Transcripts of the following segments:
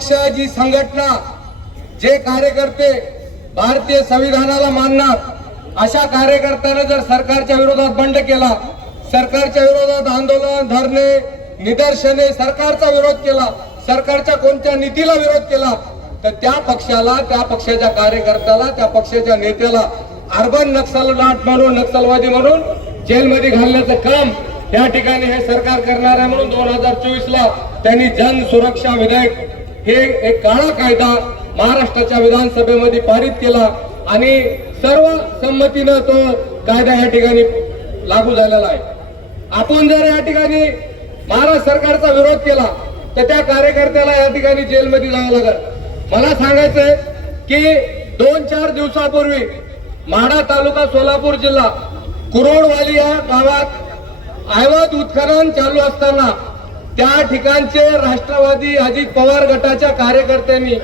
पक्ष, जी संघटना, जे कार्यकर्ते भारतीय संविधानाला मानणार अशा कार्यकर्त्यांना जर सरकारच्या विरोधात बंड केला, सरकारच्या विरोधात आंदोलन, धरणे, निदर्शने, सरकारचा विरोध केला, सरकारच्या कोणत्या नीतीला विरोध केला, तर त्या पक्षाला, त्या पक्षाच्या कार्यकर्त्याला, त्या पक्षाच्या नेत्याला अर्बन नक्षलवाद म्हणून, नक्षलवादी म्हणून जेलमध्ये घालण्याचं काम या ठिकाणी हे सरकार करणार आहे. म्हणून 2024ला त्यांनी जन सुरक्षा विधेयक हे एक काळा कायदा महाराष्ट्राच्या विधानसभेमध्ये पारित केला आणि सर्व संमतीनं तो कायदा या ठिकाणी लागू झालेला आहे. आपण जर या ठिकाणी महाराष्ट्र सरकारचा विरोध केला तर त्या कार्यकर्त्याला या ठिकाणी जेलमध्ये जावं लागेल. मला सांगायचंय की 2-4 दिवसापूर्वी माढा तालुका, सोलापूर जिल्हा, कुरोडवाली या गावात अवैध उत्खनन चालू असताना त्या ठिकाणचे राष्ट्रवादी अजित पवार गटाच्या कार्यकर्त्यांनी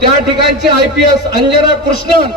त्या ठिकाणचे IPS अंजना कृष्णन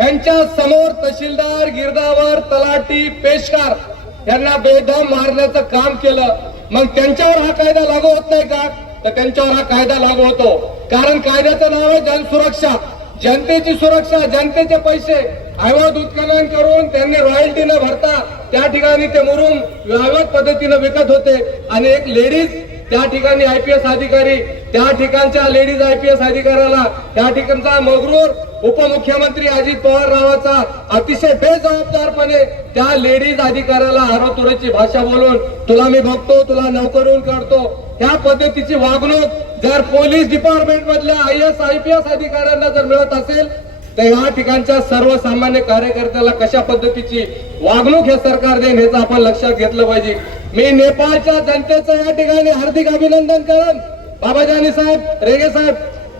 यांच्या समोर तहसीलदार, गिरदावर, तलाठी, पेशकार यांना बेदम मारण्याचं काम केलं. मग त्यांच्यावर हा कायदा लागू होत नाही का? तर त्यांच्यावर हा कायदा लागू होतो. कारण कायद्याचं नाव आहे जनसुरक्षा, जनतेची सुरक्षा. जनतेचे पैसे अवैध उत्खनन करून त्यांनी रॉयल्टी न भरता त्या ठिकाणी ते मुरुम अवैध पद्धतीने विकत होते आणि एक लेडीज त्या ठिकाणी IPS अधिकारी, त्या ठिकाणच्या लेडीज IPS अधिकाऱ्याला त्या ठिकाणचा मगरूर उपमुख्यमंत्री अजित पवार नावाचा अतिशय बेजबाबदारपणे त्या लेडीज अधिकाऱ्याला आरोतुरीची भाषा बोलून तुला मी बघतो, तुला नोकरीवरून काढतो, ह्या पद्धतीची वागणूक जर पोलीस डिपार्टमेंट मधल्या IAS IPS अधिकाऱ्यांना जर मिळत असेल तर या ठिकाणच्या सर्वसामान्य कार्यकर्त्याला कशा पद्धतीची वागणूक हे सरकार देईन याचं आपण लक्षात घेतलं पाहिजे. मी नेपाळच्या जनतेचं या ठिकाणी हार्दिक अभिनंदन करेन. बाबाजानी साहेब, रेगे साहेब,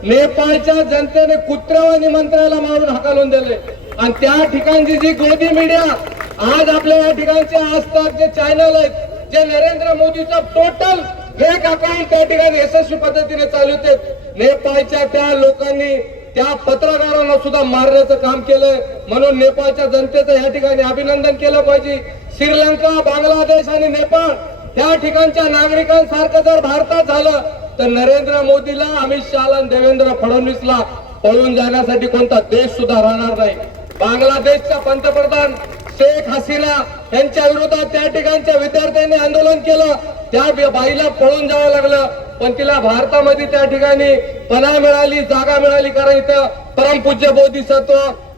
नेपाळच्या जनतेने कुत्र्यावानी मंत्र्याला मारून हाकलून दिले आणि त्या ठिकाणची जी गोदी मीडिया आज आपल्या या ठिकाणचे आजतक जे चॅनल आहेत, जे नरेंद्र मोदीचं टोटल फेक अकाउंट त्या ठिकाणी यशस्वी पद्धतीने चालवते, नेपाळच्या त्या लोकांनी त्या पत्रकारांना सुद्धा मारण्याचं काम केलंय. म्हणून नेपाळच्या जनतेचं या ठिकाणी अभिनंदन केलं पाहिजे. श्रीलंका, बांगलादेश आणि नेपाळ त्या ठिकाणच्या नागरिकांसारखं जर भारतात झालं तर नरेंद्र मोदीला, अमित शहाला आणि देवेंद्र फडणवीसला पळून जाण्यासाठी कोणता देश सुद्धा राहणार नाही. बांगलादेशच्या पंतप्रधान शेख हसीना यांच्या विरोधात त्या ठिकाणच्या विद्यार्थ्यांनी आंदोलन केलं, त्या बाईला पळून जावं लागलं, पण तिला भारतामध्ये त्या ठिकाणी पनाह मिळाली, जागा मिळाली. कारण इथं परमपूज्य बोधिसत्व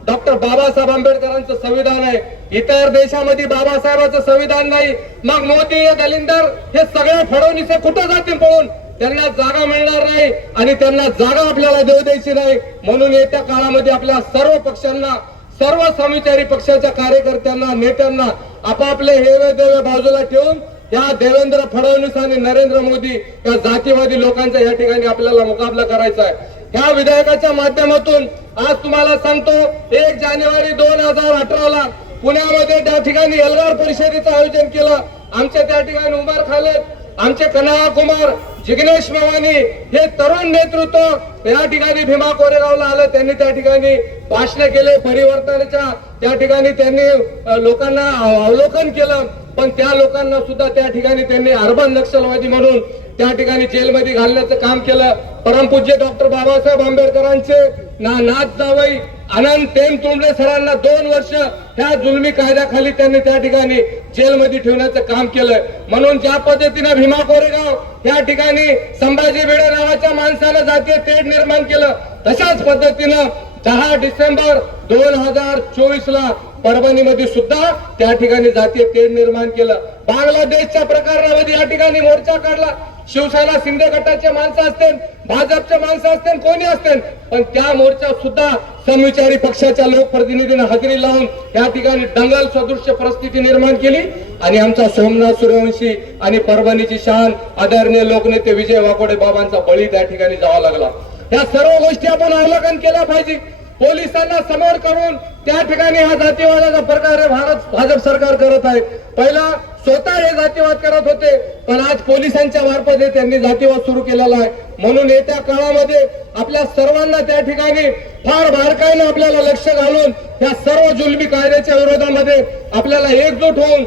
डॉक्टर बाबासाहेब आंबेडकरांचं संविधान आहे. इतर देशामध्ये बाबासाहेबांचं संविधान नाही. मग मोदी, दलिंदर हे सगळे फडणवीस कुठं जातील पळून? त्यांना जागा मिळणार नाही आणि त्यांना जागा आपल्याला देऊ द्यायची नाही. म्हणून येत्या काळामध्ये आपल्या सर्व पक्षांना, सर्व समविचारी पक्षाच्या कार्यकर्त्यांना, नेत्यांना आपापले हेवे देवे बाजूला ठेवून या देवेंद्र फडणवीस आणि नरेंद्र मोदी या जातीवादी लोकांचा या ठिकाणी आपल्याला मुकाबला करायचा आहे. ह्या विधेयकाच्या माध्यमातून आज तुम्हाला सांगतो, 1 जानेवारी 2018ला पुण्यामध्ये त्या ठिकाणी एल्गार परिषदेचं आयोजन केलं. आमच्या त्या ठिकाणी उमर खालेद, आमचे कन्हैया कुमार, जिग्नेश मेवानी हे तरुण नेतृत्व या ठिकाणी भीमा कोरेगावला आलं. त्यांनी त्या ठिकाणी भाषण केले, परिवर्तनाच्या त्या ठिकाणी त्यांनी लोकांना अवलोकन केलं. पण त्या लोकांना सुद्धा त्या ठिकाणी त्यांनी अर्बन नक्षलवादी म्हणून त्या ठिकाणी जेलमध्ये घालण्याचं काम केलं. परमपूज्य डॉक्टर बाबासाहेब आंबेडकरांचे नाथ जावई अनंत टेमतुंबडे सरांना 2 वर्ष ह्या जुलमी कायद्याखाली त्यांनी त्या ठिकाणी जेलमध्ये ठेवण्याचं काम केलंय. म्हणून ज्या पद्धतीनं भीमा कोरेगाव या ठिकाणी संभाजी भिडे नावाच्या माणसानं जातीय तेढ निर्माण केलं, तशाच पद्धतीनं 10 डिसेंबर 2024ला परभणीमध्ये सुद्धा त्या ठिकाणी जातीय तेढ निर्माण केलं. बांगलादेशच्या प्रकरणामध्ये या ठिकाणी मोर्चा काढला. शिवसेना शिंदे गटाचे माणसं असतील, भाजपचे माणसं असतील, कोणी असतील, पण त्या मोर्चात सुद्धा समविचारी पक्षाच्या लोकप्रतिनिधींना हजेरी लावून या ठिकाणी दंगल सदृश्य परिस्थिती निर्माण केली आणि आमचा सोमनाथ सूर्यवंशी आणि परभणीची शान आदरणीय लोकनेते विजय वाकोडे बाबांचा बळी त्या ठिकाणी जावा लागला. या सर्व गोष्टी आपण अवलोकन केल्या पाहिजे. पोलिसांना समोर करून त्या ठिकाणी हा जातीवादाचा प्रकार भाजप सरकार करत आहे. पहिला स्वतः हे जातीवाद करत होते, पण आज पोलिसांच्या मार्फत त्यांनी जातीवाद सुरू केलेला आहे. म्हणून येत्या काळामध्ये आपल्या सर्वांना त्या ठिकाणी फार बारकाईने आपल्याला लक्ष घालून या सर्व जुलमी कायद्याच्या विरोधामध्ये आपल्याला एकजूट होऊन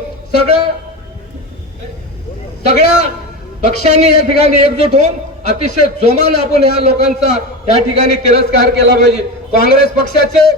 सगळ्या पक्षांनी या ठिकाणी एकजूट होऊन अतिशय जोमानं आपण ह्या लोकांचा या ठिकाणी तिरस्कार केला पाहिजे. काँग्रेस पक्षाचे,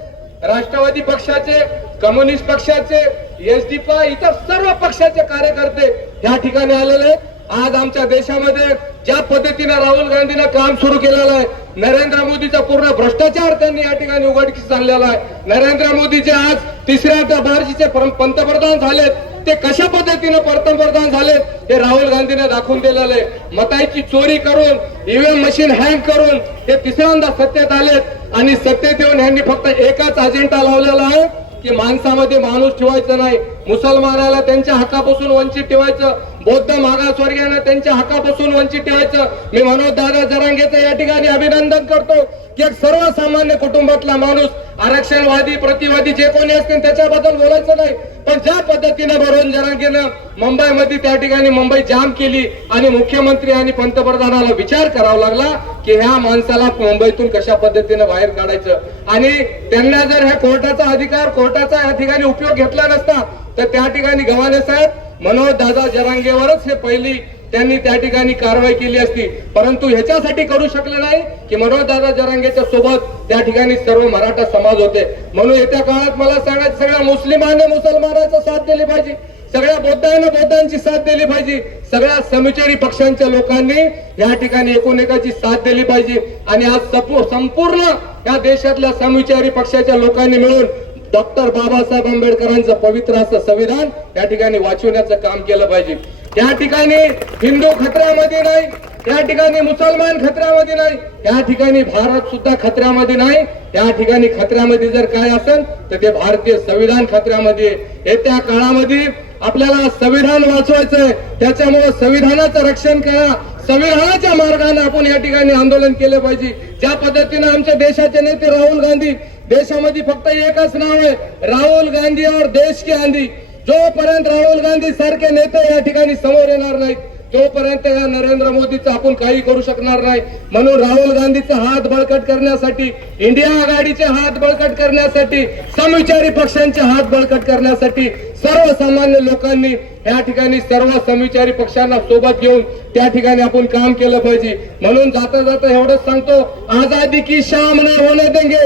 राष्ट्रवादी पक्षाचे, कम्युनिस्ट पक्षाचे, एसडीपा, इतर सर्व पक्षाचे कार्यकर्ते या ठिकाणी आलेले आहेत. आज आमच्या देशामध्ये ज्या पद्धतीने राहुल गांधीनं काम सुरू केलेलं आहे, नरेंद्र मोदीचा पूर्ण भ्रष्टाचार त्यांनी या ठिकाणी उघडकीस आणलेला आहे. नरेंद्र मोदी जे आज तिसऱ्या बारजीचे पंतप्रधान झालेत, ते कशा पद्धतीने पंतप्रधान झालेत हे राहुल गांधीने दाखवून दिलेलं आहे. मतांची चोरी करून, ईव्हीएम मशीन हँग करून ते तिसऱ्यांदा सत्तेत आलेत आणि सत्तेत येऊन यांनी फक्त एकच अजेंडा लावलेला आहे की माणसामध्ये माणूस ठेवायचा नाही, मुसलमानाला त्यांच्या हक्कापासून वंचित ठेवायचं, बौद्ध मागासवर्गीयांना त्यांच्या हक्कापासून वंचित ठेवायचं. मी मनोज दादा जरांगेचं या ठिकाणी अभिनंदन करतो की एक सर्वसामान्य कुटुंबातला माणूस, आरक्षणवादी, प्रतिवादी जे कोणी असतील त्याच्याबद्दल बोलायचं नाही, पण ज्या पद्धतीने मनोज जरांगेनं मुंबईमध्ये त्या ठिकाणी मुंबई जाम केली आणि मुख्यमंत्री आणि पंतप्रधानाला विचार करावा लागला की ह्या माणसाला मुंबईतून कशा पद्धतीने बाहेर काढायचं. आणि त्यांना जर ह्या कोर्टाचा अधिकार, कोर्टाचा या ठिकाणी उपयोग घेतला नसता तर त्या ठिकाणी गव्हाणे साहेब मनोज दादा जरांगेवरच हे पहिली त्यांनी त्या ठिकाणी कारवाई केली असती. परंतु ह्याच्यासाठी करू शकले नाही की मनोज दादा जरांगेच्या सोबत त्या ठिकाणी सर्व मराठा समाज होते. म्हणून येत्या काळात मला सांगायचं, सगळ्या मुस्लिमांनी मुसलमानाचा साथ दिली पाहिजे, सगळ्या बौद्धांना बौद्धांची साथ दिली पाहिजे, सगळ्या समविचारी पक्षांच्या लोकांनी या ठिकाणी एकोणएकाची साथ दिली पाहिजे. आणि आज संपूर्ण या देशातल्या समविचारी पक्षाच्या लोकांनी मिळून डॉक्टर बाबासाहेब आंबेडकरांचं पवित्र असं संविधान या ठिकाणी वाचवण्याचं काम केलं पाहिजे. या ठिकाणी हिंदू खतऱ्यामध्ये नाही, या ठिकाणी मुसलमान खतऱ्यामध्ये नाही, या ठिकाणी भारत सुद्धा खतऱ्यामध्ये नाही. या ठिकाणी खतऱ्यामध्ये जर काय असेल तर ते भारतीय संविधान खतऱ्यामध्ये. येत्या काळामध्ये आपल्याला संविधान वाचवायचंय, त्याच्यामुळे संविधानाचं रक्षण करा, संविधानाच्या मार्गाने आपण या ठिकाणी आंदोलन केलं पाहिजे. ज्या पद्धतीने आमच्या देशाचे नेते राहुल गांधी, देशामध्ये फक्त एकच नाव आहे, राहुल गांधी और देश की आंधी. जोपर्यंत राहुल गांधी सारखे नेते या ठिकाणी समोर येणार नाहीत तोपर्यंत या नरेंद्र मोदीचं आपण काही करू शकणार नाही. म्हणून राहुल गांधीचा हात बळकट करण्यासाठी, इंडिया आघाडीचे हात बळकट करण्यासाठी, समविचारी पक्षांचे हात बळकट करण्यासाठी सर्वसामान्य लोकांनी या ठिकाणी सर्व समविचारी पक्षांना सोबत घेऊन त्या ठिकाणी आपण काम केलं पाहिजे. म्हणून जाता जाता एवढंच सांगतो, आजादी की शाम नहीं होने देंगे,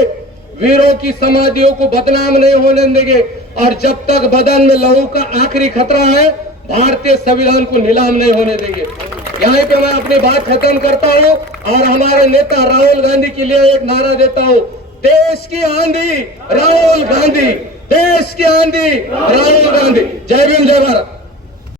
वीरों की समाधियों को बदनाम नहीं होने देंगे, और जब तक बदन में लहू का आखिरी खतरा है भारतीय संविधान को नीलाम नहीं होने देंगे. यहाँ पे मैं अपनी बात खत्म करता हूँ और हमारे नेता राहुल गांधी के लिए एक नारा देता हूँ, देश की आंधी राहुल गांधी, देश की आंधी राहुल गांधी. जय भीम, जय भारत.